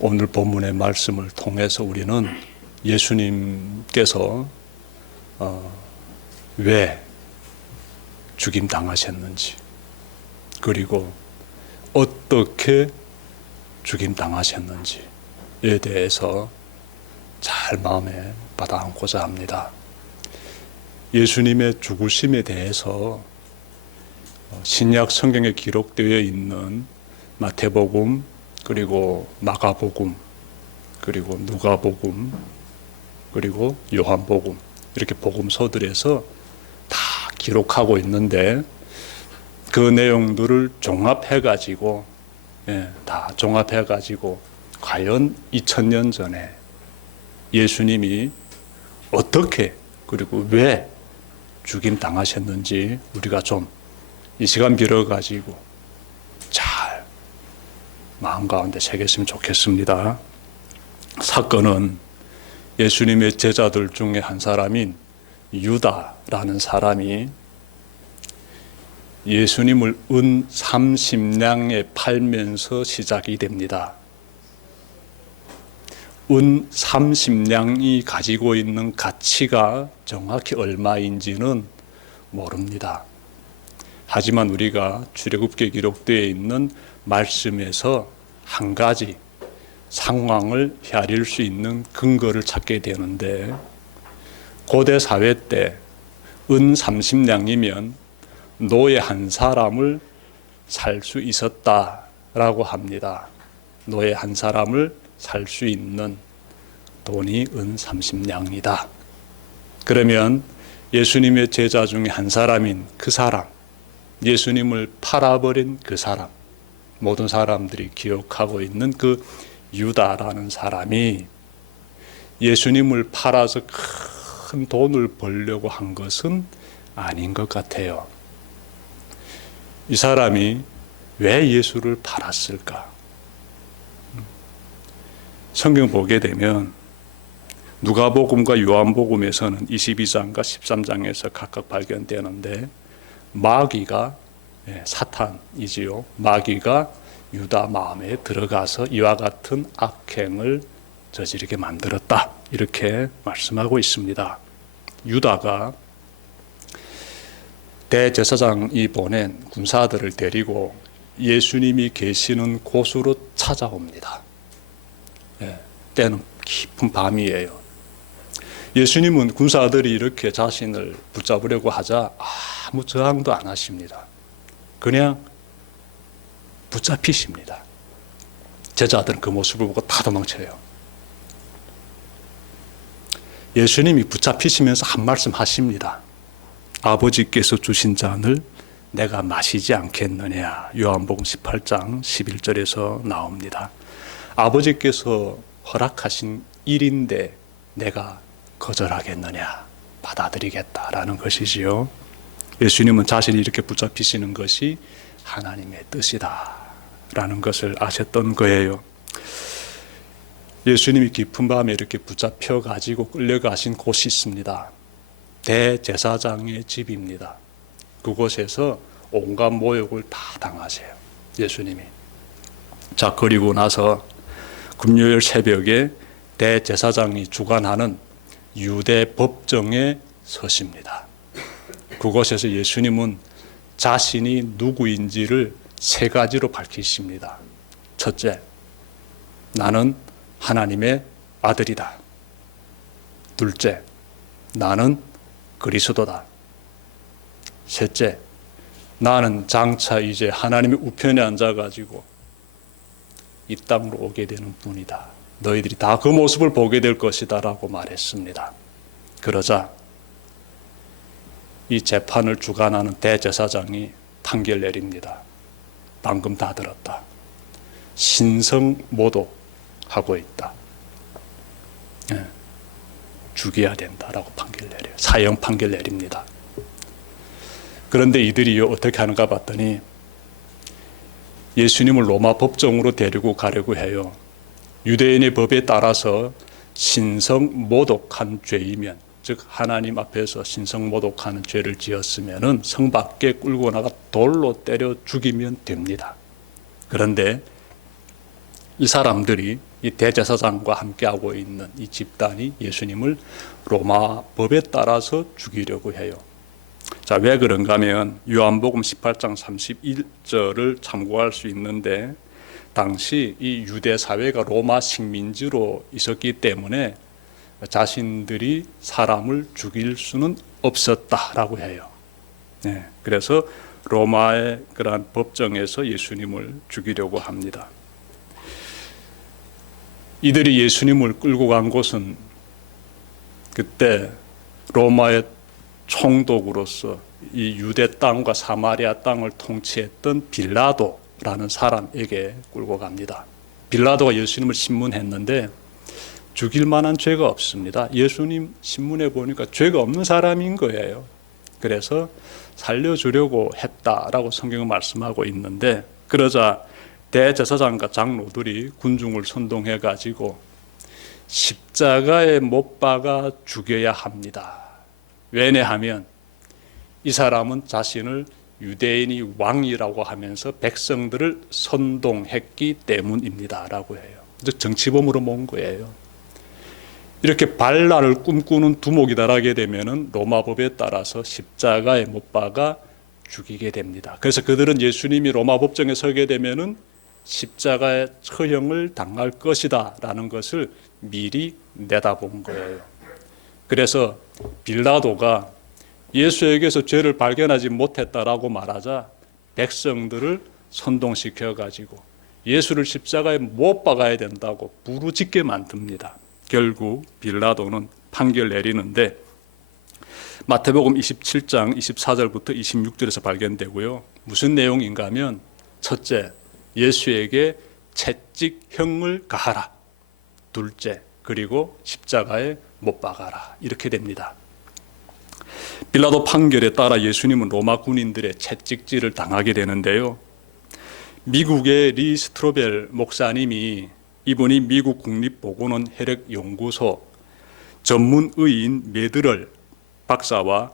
오늘 본문의 말씀을 통해서 우리는 예수님께서 왜 죽임 당하셨는지, 그리고 어떻게 죽임 당하셨는지에 대해서 잘 마음에 받아안고자 합니다. 예수님의 죽으심에 대해서 신약 성경에 기록되어 있는 마태복음, 그리고 마가복음, 그리고 누가복음, 그리고 요한복음, 이렇게 복음서들에서 다 기록하고 있는데, 그 내용들을 종합해가지고, 다 종합해가지고 과연 2000년 전에 예수님이 어떻게, 그리고 왜 죽임 당하셨는지 우리가 좀 이 시간 빌어가지고 잘 마음 가운데 새겼으면 좋겠습니다. 사건은 예수님의 제자들 중에 한 사람인 유다라는 사람이 예수님을 은 30냥에 팔면서 시작이 됩니다. 은 30냥이 가지고 있는 가치가 정확히 얼마인지는 모릅니다. 하지만 우리가 출애굽기에 기록되어 있는 말씀에서 한 가지 상황을 헤아릴 수 있는 근거를 찾게 되는데, 고대 사회 때 은 30냥이면 노예 한 사람을 살 수 있었다라고 합니다. 노예 한 사람을 살 수 있는 돈이 은 30냥이다. 그러면 예수님의 제자 중에 한 사람인 그 사람, 예수님을 팔아버린 그 사람, 모든 사람들이 기억하고 있는 그 유다라는 사람이 예수님을 팔아서 큰 돈을 벌려고 한 것은 아닌 것 같아요. 이 사람이 왜 예수를 팔았을까? 성경 보게 되면 누가복음과 요한복음에서는 22장과 13장에서 각각 발견되는데, 마귀가, 사탄이지요, 마귀가 유다 마음에 들어가서 이와 같은 악행을 저지르게 만들었다, 이렇게 말씀하고 있습니다. 유다가 대제사장이 보낸 군사들을 데리고 예수님이 계시는 곳으로 찾아옵니다. 때는 깊은 밤이에요. 예수님은 군사들이 이렇게 자신을 붙잡으려고 하자 아무 저항도 안 하십니다. 그냥 붙잡히십니다. 제자들은 그 모습을 보고 다 도망쳐요. 예수님이 붙잡히시면서 한 말씀 하십니다. 아버지께서 주신 잔을 내가 마시지 않겠느냐. 요한복음 18장 11절에서 나옵니다. 아버지께서 허락하신 일인데 내가 거절하겠느냐, 받아들이겠다라는 것이지요. 예수님은 자신이 이렇게 붙잡히시는 것이 하나님의 뜻이다 라는 것을 아셨던 거예요. 예수님이 깊은 밤에 이렇게 붙잡혀 가지고 끌려가신 곳이 있습니다. 대제사장의 집입니다. 그곳에서 온갖 모욕을 다 당하세요, 예수님이. 자, 그리고 나서 금요일 새벽에 대제사장이 주관하는 유대 법정에 서십니다. 그곳에서 예수님은 자신이 누구인지를 세 가지로 밝히십니다. 첫째, 나는 하나님의 아들이다. 둘째, 나는 그리스도다. 셋째, 나는 장차 이제 하나님의 우편에 앉아가지고 이 땅으로 오게 되는 분이다. 너희들이 다 그 모습을 보게 될 것이다 라고 말했습니다. 그러자 이 재판을 주관하는 대제사장이 판결 내립니다. 방금 다 들었다. 신성모독하고 있다. 죽여야 된다라고 판결 내려요. 사형 판결 내립니다. 그런데 이들이 어떻게 하는가 봤더니 예수님을 로마 법정으로 데리고 가려고 해요. 유대인의 법에 따라서 신성모독한 죄이면, 즉 하나님 앞에서 신성모독하는 죄를 지었으면 성 밖에 끌고 나가 돌로 때려 죽이면 됩니다. 그런데 이 사람들이, 이 대제사장과 함께하고 있는 이 집단이 예수님을 로마 법에 따라서 죽이려고 해요. 자, 왜 그런가 하면 요한복음 18장 31절을 참고할 수 있는데, 당시 이 유대 사회가 로마 식민지로 있었기 때문에 자신들이 사람을 죽일 수는 없었다라고 해요. 네, 그래서 로마의 그러한 법정에서 예수님을 죽이려고 합니다. 이들이 예수님을 끌고 간 곳은 그때 로마의 총독으로서 이 유대 땅과 사마리아 땅을 통치했던 빌라도라는 사람에게 끌고 갑니다. 빌라도가 예수님을 신문했는데 죽일 만한 죄가 없습니다. 예수님 신문에 보니까 죄가 없는 사람인 거예요. 그래서 살려주려고 했다라고 성경은 말씀하고 있는데, 그러자 대제사장과 장로들이 군중을 선동해 가지고 십자가에 못 박아 죽여야 합니다. 왜냐하면 이 사람은 자신을 유대인이 왕이라고 하면서 백성들을 선동했기 때문입니다 라고 해요. 즉 정치범으로 모은 거예요. 이렇게 반란을 꿈꾸는 두목이 달하게 되면 로마법에 따라서 십자가에 못 박아 죽이게 됩니다. 그래서 그들은 예수님이 로마 법정에 서게 되면 십자가의 처형을 당할 것이다 라는 것을 미리 내다본 거예요. 그래서 빌라도가 예수에게서 죄를 발견하지 못했다라고 말하자 백성들을 선동시켜 가지고 예수를 십자가에 못 박아야 된다고 부르짖게 만듭니다. 결국 빌라도는 판결 내리는데 마태복음 27장 24절부터 26절에서 발견되고요. 무슨 내용인가 하면, 첫째, 예수에게 채찍형을 가하라. 둘째, 그리고 십자가에 못 박아라. 이렇게 됩니다. 빌라도 판결에 따라 예수님은 로마 군인들의 채찍질을 당하게 되는데요. 미국의 리 스트로벨 목사님이, 이분이 미국 국립보건원 혈액연구소 전문 의인 메드럴 박사와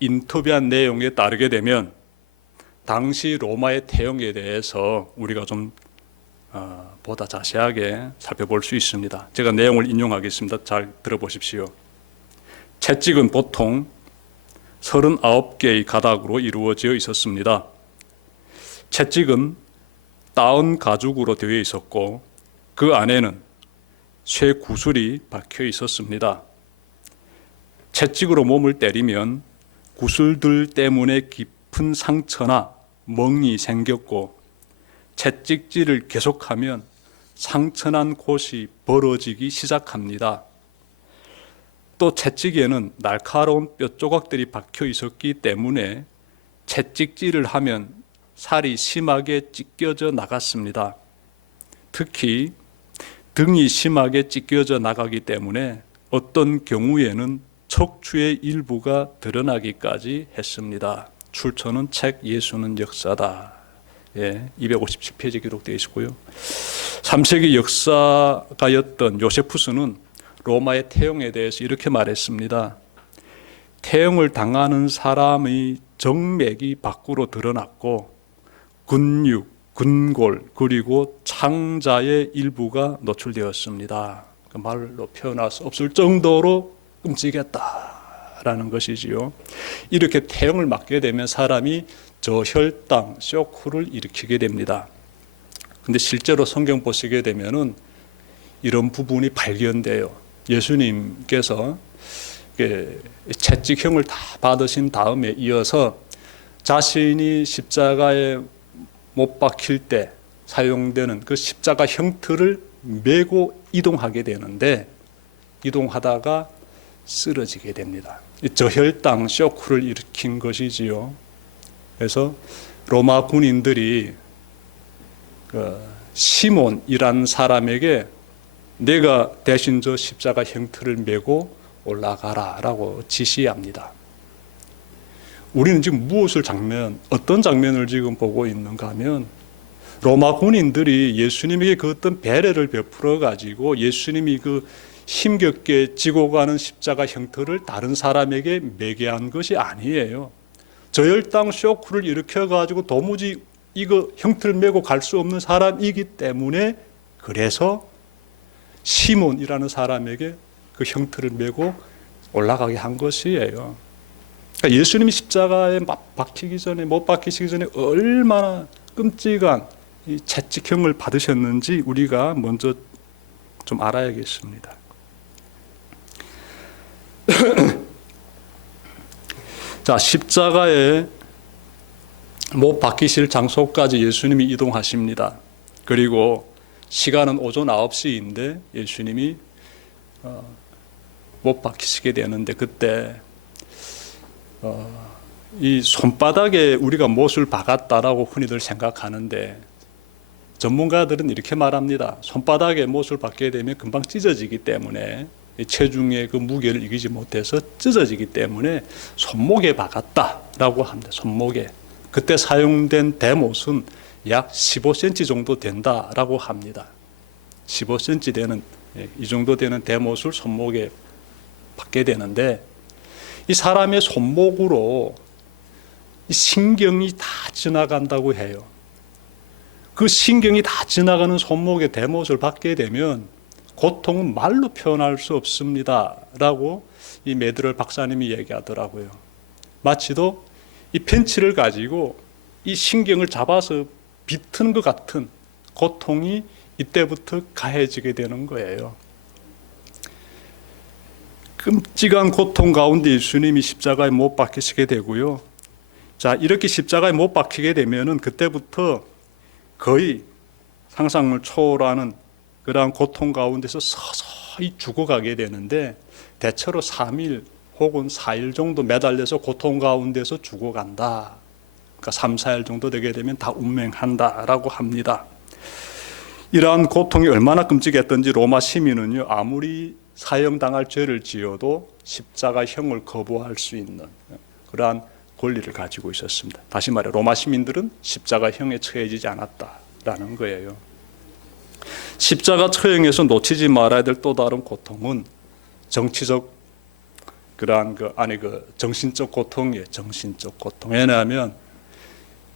인터뷰한 내용에 따르게 되면 당시 로마의 태형에 대해서 우리가 좀 보다 자세하게 살펴볼 수 있습니다. 제가 내용을 인용하겠습니다. 잘 들어보십시오. 채찍은 보통 39개의 가닥으로 이루어져 있었습니다. 채찍은 따은 가죽으로 되어 있었고 그 안에는 쇠 구슬이 박혀 있었습니다. 채찍으로 몸을 때리면 구슬들 때문에 깊은 상처나 멍이 생겼고, 채찍질을 계속하면 상처난 곳이 벌어지기 시작합니다. 또 채찍에는 날카로운 뼈 조각들이 박혀 있었기 때문에 채찍질을 하면 살이 심하게 찢겨져 나갔습니다. 특히 등이 심하게 찢겨져 나가기 때문에 어떤 경우에는 척추의 일부가 드러나기까지 했습니다. 출처는 책 예수는 역사다. 257페이지 기록되어 있고요. 3세기 역사가였던 요세푸스는 로마의 태형에 대해서 이렇게 말했습니다. 태형을 당하는 사람의 정맥이 밖으로 드러났고 근육, 근골, 그리고 창자의 일부가 노출되었습니다. 그 말로 표현할 수 없을 정도로 끔찍했다라는 것이지요. 이렇게 태형을 맞게 되면 사람이 저혈당, 쇼크를 일으키게 됩니다. 근데 실제로 성경 보시게 되면은 이런 부분이 발견돼요. 예수님께서 채찍형을 다 받으신 다음에 이어서 자신이 십자가에 못 박힐 때 사용되는 그 십자가 형틀을 메고 이동하게 되는데, 이동하다가 쓰러지게 됩니다. 저혈당 쇼크를 일으킨 것이지요. 그래서 로마 군인들이 시몬이라는 사람에게 내가 대신 저 십자가 형틀을 메고 올라가라라고 지시합니다. 우리는 지금 어떤 장면을 지금 보고 있는가 하면, 로마 군인들이 예수님에게 그 어떤 배려를 베풀어 가지고 예수님이 그 힘겹게 지고 가는 십자가 형틀을 다른 사람에게 매게 한 것이 아니에요. 저혈당 쇼크를 일으켜 가지고 도무지 이거 형틀 메고 갈 수 없는 사람이기 때문에, 그래서 시몬이라는 사람에게 그 형틀을 메고 올라가게 한 것이에요. 그러니까 예수님이 십자가에 박히기 전에, 못 박히시기 전에 얼마나 끔찍한 이 채찍형을 받으셨는지 우리가 먼저 좀 알아야겠습니다. 자, 십자가에 못 박히실 장소까지 예수님이 이동하십니다. 그리고 시간은 오전 9시인데 예수님이 못 박히시게 되는데, 그때 이 손바닥에 우리가 못을 박았다라고 흔히들 생각하는데, 전문가들은 이렇게 말합니다. 손바닥에 못을 박게 되면 금방 찢어지기 때문에, 체중의 그 무게를 이기지 못해서 찢어지기 때문에 손목에 박았다라고 합니다. 손목에. 그때 사용된 대못은 약 15cm 정도 된다라고 합니다. 15cm 되는, 이 정도 되는 대못을 손목에 박게 되는데, 이 사람의 손목으로 이 신경이 다 지나간다고 해요. 그 신경이 다 지나가는 손목에 대못을 받게 되면 고통은 말로 표현할 수 없습니다 라고 이 메드럴 박사님이 얘기하더라고요. 마치도 이 펜치를 가지고 이 신경을 잡아서 비트는 것 같은 고통이 이때부터 가해지게 되는 거예요. 끔찍한 고통 가운데 예수님이 십자가에 못 박히시게 되고요. 자, 이렇게 십자가에 못 박히게 되면은 그때부터 거의 상상을 초월하는 그러한 고통 가운데서 서서히 죽어가게 되는데, 대체로 3일 혹은 4일 정도 매달려서 고통 가운데서 죽어간다. 그러니까 3, 4일 정도 되게 되면 다 운명한다라고 합니다. 이러한 고통이 얼마나 끔찍했던지 로마 시민은요, 아무리 사형당할 죄를 지어도 십자가형을 거부할 수 있는 그러한 권리를 가지고 있었습니다. 다시 말해 로마 시민들은 십자가형에 처해지지 않았다라는 거예요. 십자가 처형에서 놓치지 말아야 될 또 다른 고통은 정치적 그러한 정신적 고통이에요. 정신적 고통. 왜냐하면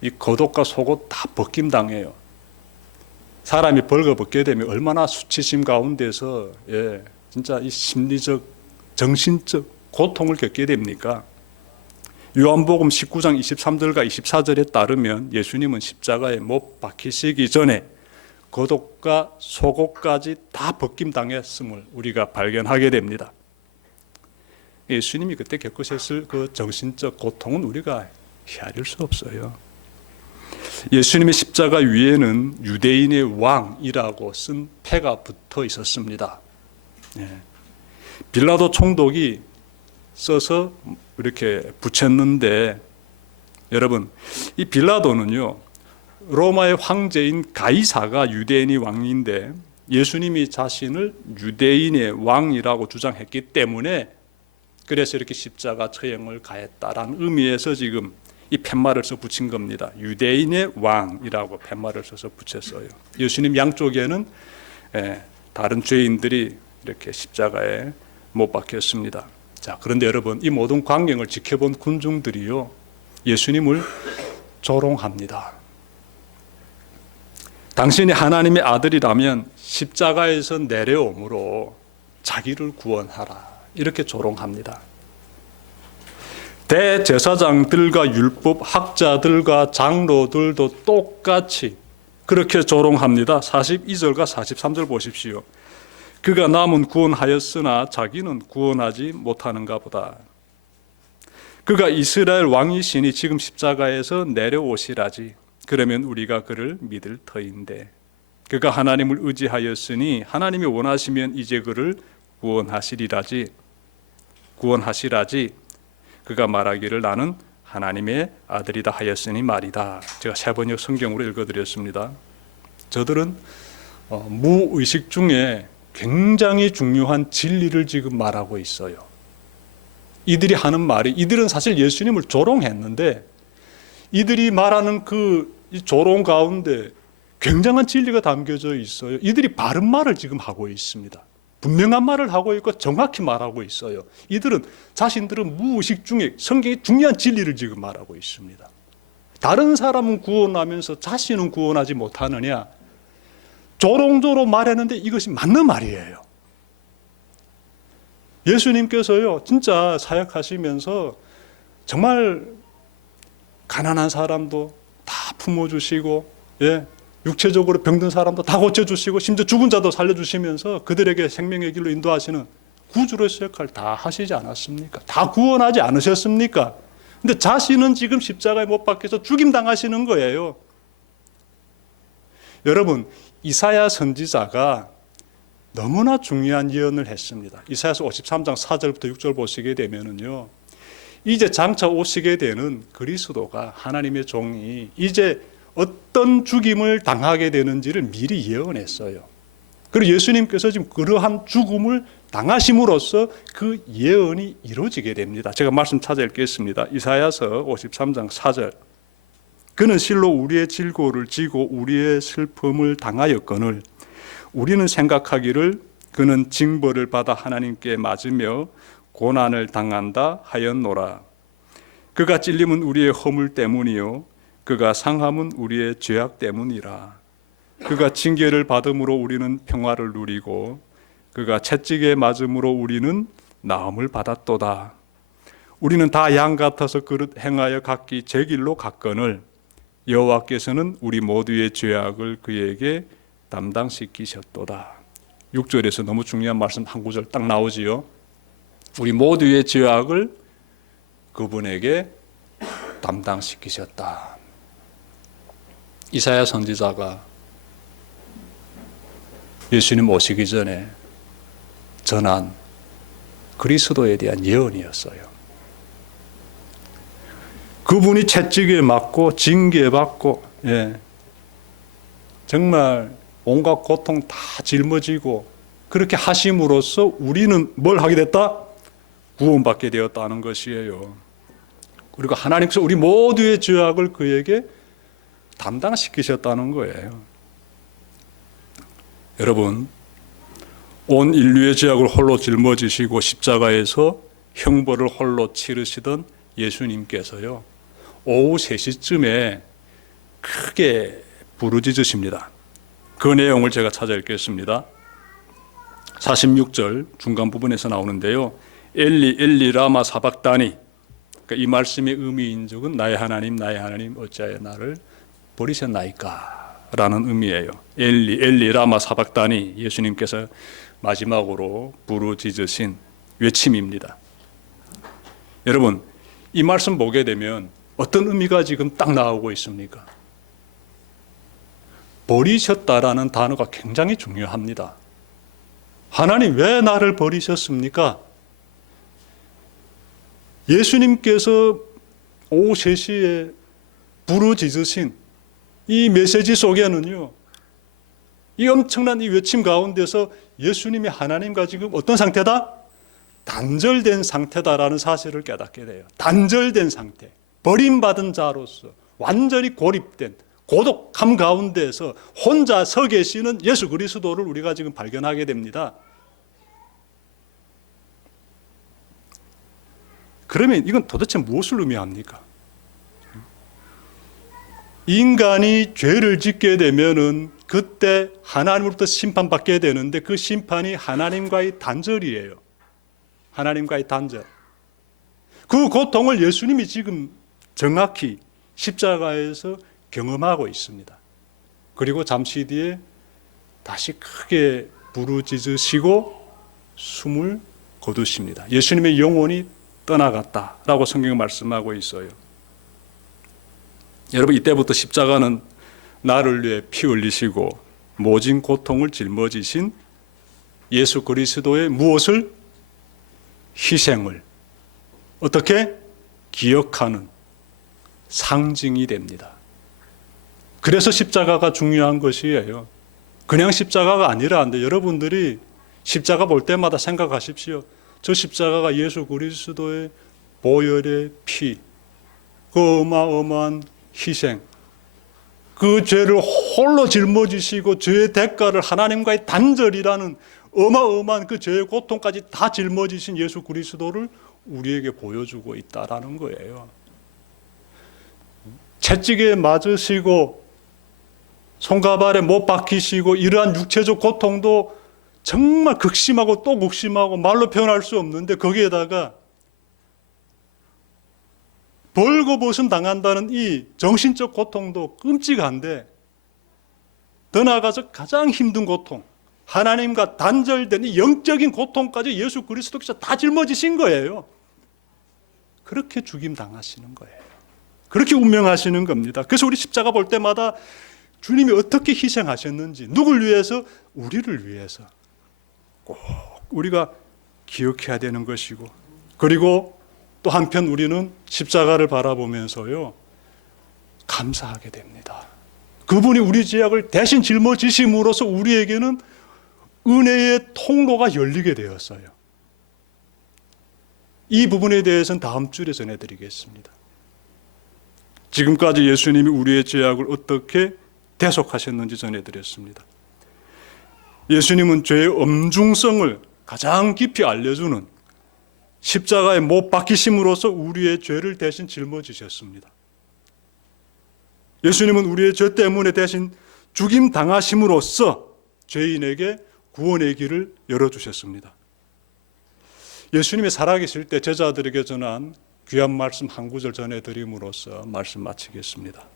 이 겉옷과 속옷 다 벗김당해요. 사람이 벌거벗게 되면 얼마나 수치심 가운데서 진짜 이 심리적, 정신적 고통을 겪게 됩니까? 요한복음 19장 23절과 24절에 따르면 예수님은 십자가에 못 박히시기 전에 겉옷과 속옷까지 다 벗김당했음을 우리가 발견하게 됩니다. 예수님이 그때 겪으셨을 그 정신적 고통은 우리가 헤아릴 수 없어요. 예수님의 십자가 위에는 유대인의 왕이라고 쓴 패가 붙어 있었습니다. 빌라도 총독이 써서 이렇게 붙였는데, 여러분, 이 빌라도는요, 로마의 황제인 가이사가 유대인의 왕인데 예수님이 자신을 유대인의 왕이라고 주장했기 때문에, 그래서 이렇게 십자가 처형을 가했다라는 의미에서 지금 이 팻말을 써 붙인 겁니다. 유대인의 왕이라고 팻말을 써서 붙였어요. 예수님 양쪽에는 다른 죄인들이 이렇게 십자가에 못 박혔습니다. 자, 그런데 여러분, 이 모든 광경을 지켜본 군중들이요, 예수님을 조롱합니다. 당신이 하나님의 아들이라면 십자가에서 내려옴으로 자기를 구원하라, 이렇게 조롱합니다. 대제사장들과 율법 학자들과 장로들도 똑같이 그렇게 조롱합니다. 42절과 43절 보십시오. 그가 남은 구원하였으나 자기는 구원하지 못하는가 보다. 그가 이스라엘 왕이시니 지금 십자가에서 내려오시라지. 그러면 우리가 그를 믿을 터인데. 그가 하나님을 의지하였으니 하나님이 원하시면 이제 그를 구원하시리라지. 그가 말하기를 나는 하나님의 아들이다 하였으니 말이다. 제가 세번역 성경으로 읽어드렸습니다. 저들은 무의식 중에 굉장히 중요한 진리를 지금 말하고 있어요. 이들이 하는 말이, 이들은 사실 예수님을 조롱했는데 이들이 말하는 그 조롱 가운데 굉장한 진리가 담겨져 있어요. 이들이 바른 말을 지금 하고 있습니다. 분명한 말을 하고 있고 정확히 말하고 있어요. 이들은 자신들은 무의식 중에 성경의 중요한 진리를 지금 말하고 있습니다. 다른 사람은 구원하면서 자신은 구원하지 못하느냐? 조롱조로 말했는데 이것이 맞는 말이에요. 예수님께서요, 진짜 사역하시면서 정말 가난한 사람도 다 품어주시고, 예, 육체적으로 병든 사람도 다 고쳐주시고, 심지어 죽은 자도 살려주시면서 그들에게 생명의 길로 인도하시는 구주로서의 역할을 다 하시지 않았습니까? 다 구원하지 않으셨습니까? 근데 자신은 지금 십자가에 못 박혀서 죽임당하시는 거예요. 여러분, 이사야 선지자가 너무나 중요한 예언을 했습니다. 이사야서 53장 4절부터 6절 보시게 되면은요, 이제 장차 오시게 되는 그리스도가, 하나님의 종이 이제 어떤 죽임을 당하게 되는지를 미리 예언했어요. 그리고 예수님께서 지금 그러한 죽음을 당하심으로써 그 예언이 이루어지게 됩니다. 제가 말씀 찾아 읽겠습니다. 이사야서 53장 4절. 그는 실로 우리의 질고를 지고 우리의 슬픔을 당하였거늘 우리는 생각하기를 그는 징벌을 받아 하나님께 맞으며 고난을 당한다 하였노라. 그가 찔림은 우리의 허물 때문이요 그가 상함은 우리의 죄악 때문이라. 그가 징계를 받음으로 우리는 평화를 누리고 그가 채찍에 맞음으로 우리는 나음을 받았도다. 우리는 다 양 같아서 그릇 행하여 각기 제 길로 갔거늘 여호와께서는 우리 모두의 죄악을 그에게 담당시키셨도다. 6절에서 너무 중요한 말씀 한 구절 딱 나오지요. 우리 모두의 죄악을 그분에게 담당시키셨다. 이사야 선지자가 예수님 오시기 전에 전한 그리스도에 대한 예언이었어요. 그분이 채찍에 맞고 징계받고, 예, 정말 온갖 고통 다 짊어지고 그렇게 하심으로써 우리는 뭘 하게 됐다? 구원받게 되었다는 것이에요. 그리고 하나님께서 우리 모두의 죄악을 그에게 담당시키셨다는 거예요. 여러분, 온 인류의 죄악을 홀로 짊어지시고 십자가에서 형벌을 홀로 치르시던 예수님께서요, 오후 3시쯤에 크게 부르짖으십니다. 그 내용을 제가 찾아 읽겠습니다. 46절 중간 부분에서 나오는데요. 엘리 엘리 라마 사박다니. 그러니까 이 말씀의 의미인적은 나의 하나님 어찌하여 나를 버리셨나이까 라는 의미예요. 엘리 엘리 라마 사박다니. 예수님께서 마지막으로 부르짖으신 외침입니다. 여러분, 이 말씀 보게 되면 어떤 의미가 지금 딱 나오고 있습니까? 버리셨다라는 단어가 굉장히 중요합니다. 하나님 왜 나를 버리셨습니까? 예수님께서 오후 3시에 부르짖으신 이 메시지 속에는요, 이 엄청난 이 외침 가운데서 예수님이 하나님과 지금 어떤 상태다? 단절된 상태다라는 사실을 깨닫게 돼요. 단절된 상태, 버림받은 자로서 완전히 고립된 고독함 가운데서 혼자 서 계시는 예수 그리스도를 우리가 지금 발견하게 됩니다. 그러면 이건 도대체 무엇을 의미합니까? 인간이 죄를 짓게 되면은 그때 하나님으로부터 심판받게 되는데 그 심판이 하나님과의 단절이에요. 하나님과의 단절. 그 고통을 예수님이 지금 정확히 십자가에서 경험하고 있습니다. 그리고 잠시 뒤에 다시 크게 부르짖으시고 숨을 거두십니다. 예수님의 영혼이 떠나갔다라고 성경이 말씀하고 있어요. 여러분, 이때부터 십자가는 나를 위해 피 흘리시고 모진 고통을 짊어지신 예수 그리스도의 무엇을? 희생을 어떻게? 기억하는 상징이 됩니다. 그래서 십자가가 중요한 것이에요. 그냥 십자가가 아니라는데 여러분들이 십자가 볼 때마다 생각하십시오. 저 십자가가 예수 그리스도의 보혈의 피, 그 어마어마한 희생, 그 죄를 홀로 짊어지시고 죄의 대가를 하나님과의 단절이라는 어마어마한 그 죄의 고통까지 다 짊어지신 예수 그리스도를 우리에게 보여주고 있다라는 거예요. 채찍에 맞으시고 손과 발에 못 박히시고 이러한 육체적 고통도 정말 극심하고 또 극심하고 말로 표현할 수 없는데 거기에다가 벌거벗음 당한다는 이 정신적 고통도 끔찍한데 더 나아가서 가장 힘든 고통, 하나님과 단절된 이 영적인 고통까지 예수 그리스도께서 다 짊어지신 거예요. 그렇게 죽임 당하시는 거예요. 그렇게 운명하시는 겁니다. 그래서 우리 십자가 볼 때마다 주님이 어떻게 희생하셨는지, 누굴 위해서? 우리를 위해서 꼭 우리가 기억해야 되는 것이고, 그리고 또 한편 우리는 십자가를 바라보면서요 감사하게 됩니다. 그분이 우리 죄악을 대신 짊어지심으로써 우리에게는 은혜의 통로가 열리게 되었어요. 이 부분에 대해서는 다음 주에 전해드리겠습니다. 지금까지 예수님이 우리의 죄악을 어떻게 대속하셨는지 전해드렸습니다. 예수님은 죄의 엄중성을 가장 깊이 알려주는 십자가에 못 박히심으로써 우리의 죄를 대신 짊어지셨습니다. 예수님은 우리의 죄 때문에 대신 죽임 당하심으로써 죄인에게 구원의 길을 열어주셨습니다. 예수님이 살아계실 때 제자들에게 전한 귀한 말씀 한 구절 전해드림으로써 말씀 마치겠습니다.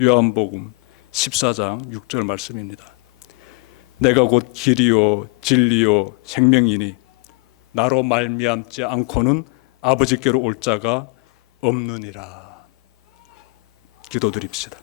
요한복음 14장 6절 말씀입니다. 내가 곧 길이요 진리요 생명이니 나로 말미암지 않고는 아버지께로 올 자가 없느니라. 기도드립시다.